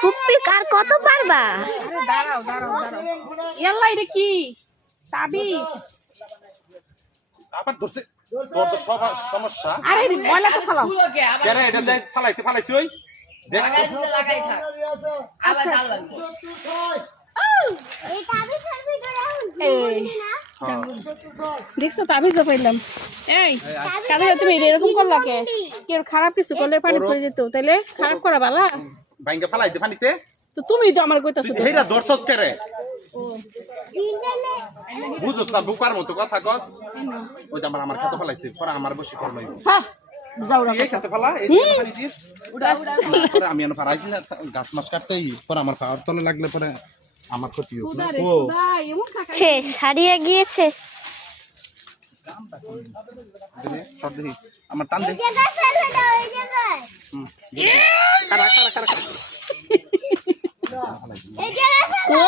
ফুপ্পি কার কত পারবা? দাঁড়াও দাঁড়াও দাঁড়াও ইয়াল্লা এটা কি তাবিজ আবার ধরছে তোর তো সব সমস্যা আরে ময়লা তো ফেলাও কেন এটা দেখ ফালাইছি ওই দেখ লাগাই থাক আবার ডাল লাগবে এই তাবিজের ভিতরে এই দেখছো তাবিজও পাইলাম এই কাদের তুমি এরকম করলা কে কেউ খারাপ কিছু করলে পানি পড়ে যেত তাইলে খারাপ করা বালা বাইঙ্গা ফালাইতে পানিতে তো তুমি তো আমার কইতাছো তো হেরা দর্শস করে বুঝছ না বুকার মতো কথা কস ওই যে আমার খাতে ফালাইছে পরে আমার বসে কর লইব হ্যাঁ যাও রা এই খাতে ফালা এই পানি দিস পরে আমি এনে ফারাইছি না গাছ মাছ কাটতেই পরে আমার পাওয়ার তলে লাগলে পরে আমার ক্ষতি হোক না ও শেষ হারিয়ে গিয়েছে। সব দেখি আমার টান দে জায়গায় ফেলে দাও এই জায়গায়। কারা এই জায়গায় ফেলে ও